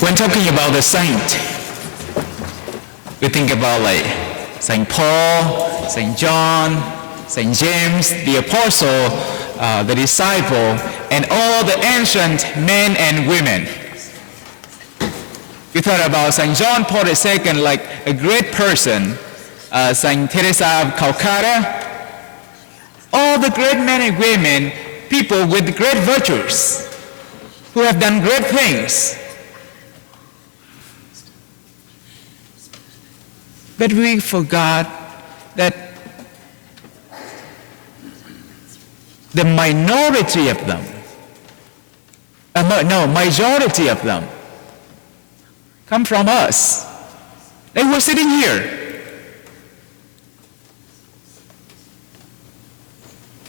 When talking about the saint, we think about like Saint Paul, Saint John, Saint James, the apostle, the disciple, and all the ancient men and women. We thought about Saint John Paul II like a great person, Saint Teresa of Calcutta, all the great men and women, people with great virtues, who have done great things. But we forgot that the minority of them, majority of them, come from us. They were sitting here.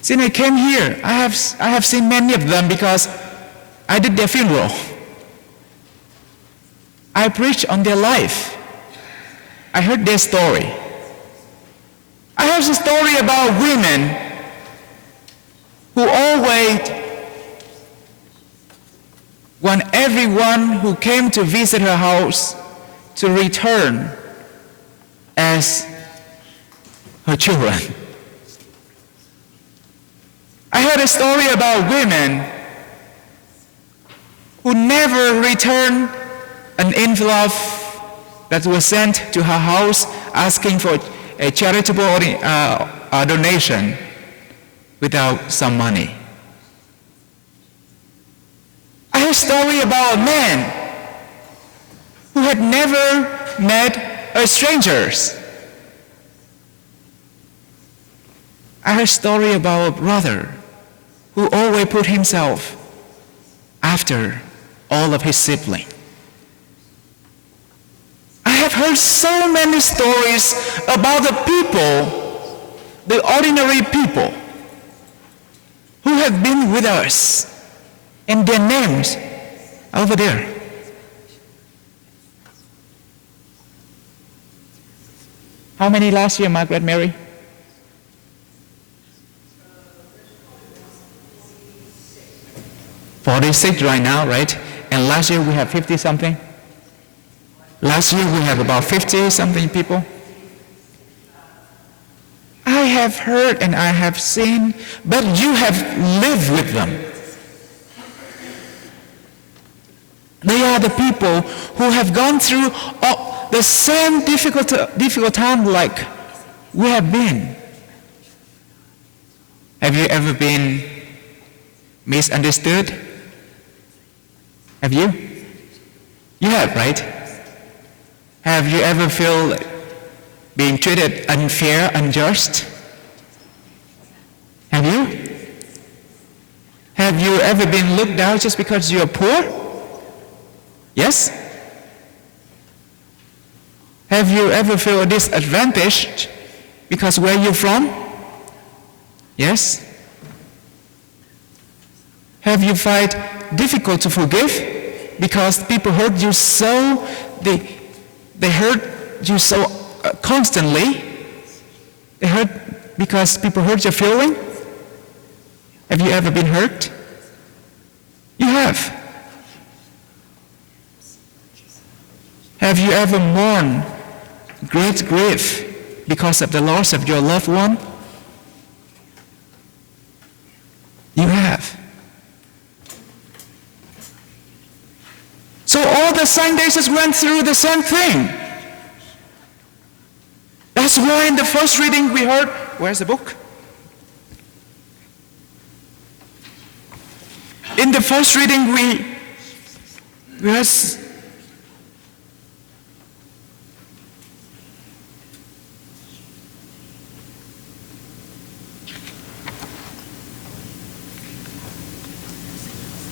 Since I came here, I have seen many of them because I did their funeral. I preached on their life. I heard their story. I have a story about women who always want everyone who came to visit her house to return as her children. I heard a story about women who never returned an envelope that was sent to her house asking for a charitable donation without some money. I heard a story about men who had never met strangers. I heard a story about a brother who always put himself after all of his siblings. I have heard so many stories about the people, the ordinary people, who have been with us, and their names over there. How many last year, Margaret Mary? $46 right now, right? And last year we have 50 something. Last year we have about 50 something people. I have heard and I have seen, but you have lived with them. They are the people who have gone through the same difficult time like we have been. Have you ever been misunderstood? Have you? You have, right? Have you ever felt being treated unfair, unjust? Have you? Have you ever been looked down just because you're poor? Yes? Have you ever felt disadvantaged because where you're from? Yes? Have you find difficult to forgive because people hurt you so, they hurt you so constantly? They hurt because people hurt your feeling? Have you ever been hurt? You have. Have you ever mourned great grief because of the loss of your loved one? You have. So all the saints went through the same thing. That's why in the first reading we heard, where's the book? In the first reading we heard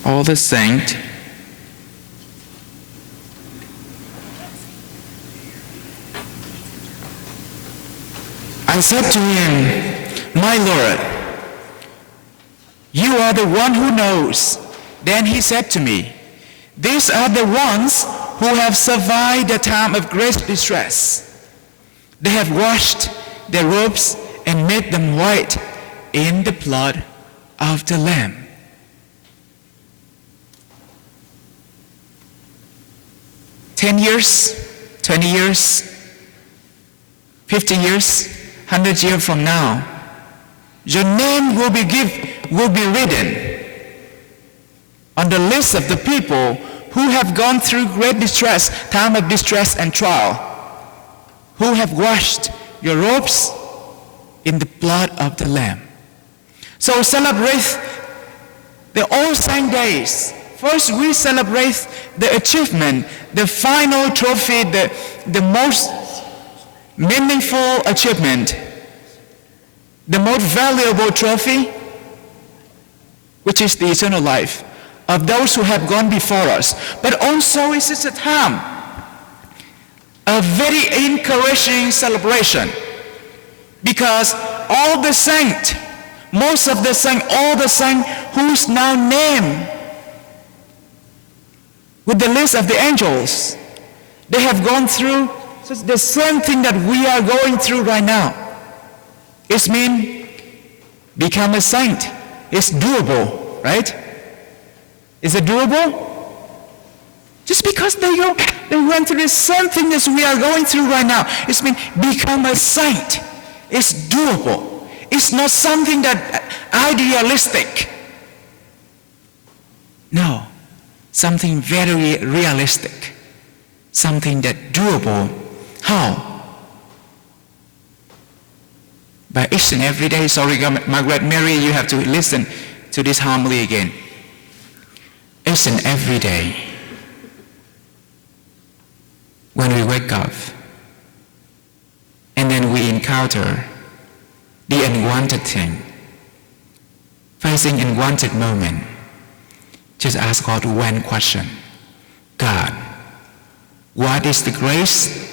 all the saints I said to him, "My Lord, you are the one who knows." Then he said to me, "These are the ones who have survived the time of great distress. They have washed their robes and made them white in the blood of the Lamb." 10 years, 20 years, 50 years, 100 years from now, your name will be written on the list of the people who have gone through great distress, time of distress and trial, who have washed your robes in the blood of the Lamb. So celebrate the All Saints' days. First, we celebrate the achievement, the final trophy, the most meaningful achievement, the most valuable trophy, which is the eternal life of those who have gone before us. But also, it is a time, a very encouraging celebration, because all the saints, most of the saints, all the saints who's now named with the list of the angels, they have gone through the same thing that we are going through right now. It means become a saint. It's doable, right? Is it doable? Just because they went through the same thing as we are going through right now. It means become a saint. It's doable. It's not something that idealistic. No, something very realistic. Something that doable. How? By each and every day. Sorry, Margaret, Mary, you have to listen to this homily again. Each and every day, when we wake up, and then we encounter the unwanted thing, facing unwanted moment, just ask God one question. God, what is the grace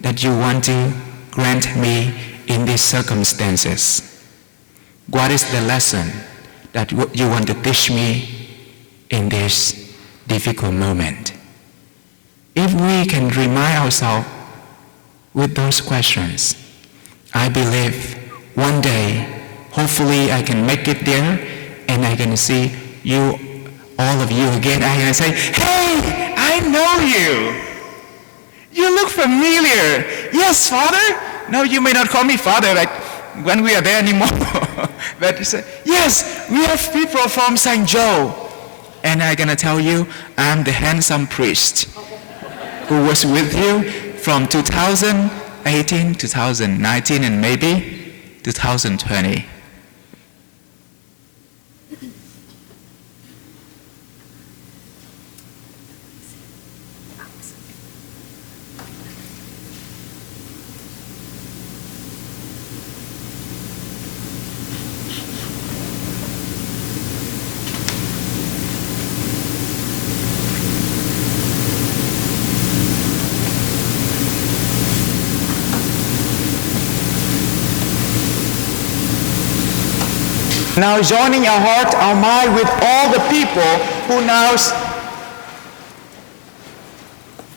that you want to grant me in these circumstances? What is the lesson that you want to teach me in this difficult moment? If we can remind ourselves with those questions, I believe one day, hopefully I can make it there and I can see you, all of you again. I can say, hey, I know you. You look familiar. Yes, Father? No, you may not call me Father like when we are there anymore. But you say, yes, we have people from St. Joe. And I'm going to tell you, I'm the handsome priest who was with you from 2018, 2019, and maybe 2020. Now joining our heart, our mind with all the people who now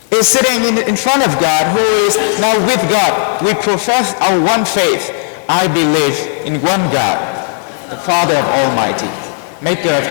is sitting in front of God, who is now with God. We profess our one faith. I believe in one God, the Father of Almighty, maker of